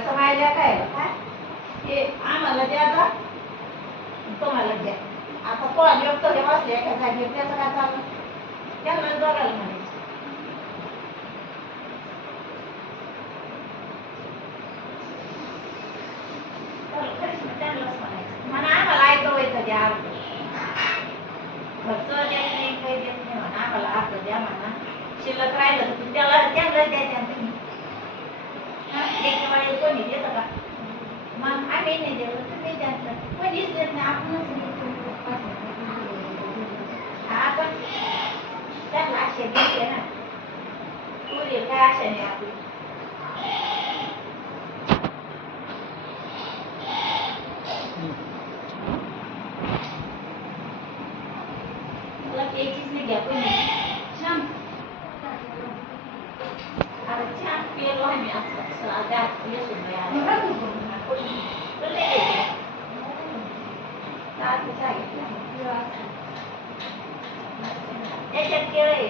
समायला काय हे आम्हाला द्या आता तुम्हाला द्या आता कोण योग तर बसले एका जागेवर त्याचं काय चाललं त्यांना बघायला म्हणायचं त्यांनाच म्हणायचं म्हणा आम्हाला ऐकलं व्हायचं द्या अर्थ खर्च द्या नाही काही देत नाही म्हणा आम्हाला अर्थ द्या म्हणा शिल्लक राहिलं तर त्याला त्यांनाच द्या तुम्ही एका वेळेला कोणी देतं का मग आम्ही नाही देतो तुम्ही द्या कोणीच देत नाही आपणच आपण त्यांना आशा घेते ना पुढे काय आशा नाही आपली मला केचीच नाही घ्या कोणी छान आता छान पेलो आम्ही आता येसून त्याच्यात केळं आहे